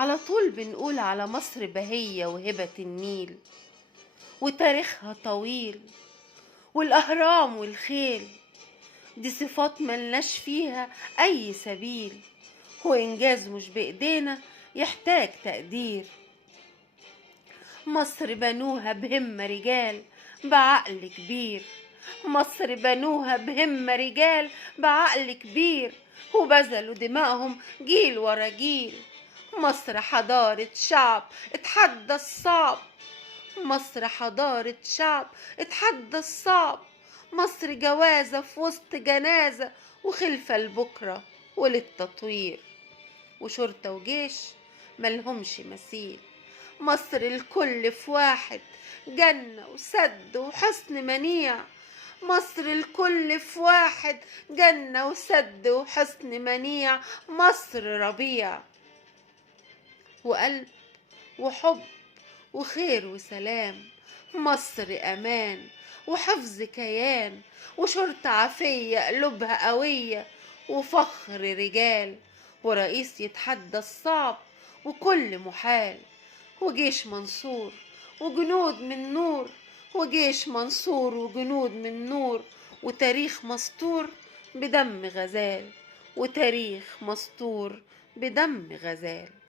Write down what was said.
على طول بنقول على مصر بهية وهبة النيل، وتاريخها طويل، والأهرام والخيل دي صفات ملناش فيها أي سبيل، وإنجاز مش بإيدينا يحتاج تقدير. مصر بنوها بهمة رجال بعقل كبير، مصر بنوها بهمة رجال بعقل كبير، وبذلوا دمائهم جيل ورا جيل. مصر حضارة شعب اتحدى الصعب، مصر حضارة شعب اتحدى الصعب. مصر جوازة في وسط جنازة، وخلفة لبكرة وللتطوير، وشرطة وجيش ملهمش مثيل. مصر الكل في واحد، جنة وسد وحسن منيع. مصر الكل في واحد، جنة وسد وحسن منيع. مصر ربيع وقلب وحب وخير وسلام. مصر أمان وحفظ كيان، وشرطة عافية قلوبها قوية، وفخر رجال، ورئيس يتحدى الصعب وكل محال، وجيش منصور وجنود من نور، وجيش منصور وجنود من نور، وتاريخ مسطور بدم غزال، وتاريخ مسطور بدم غزال.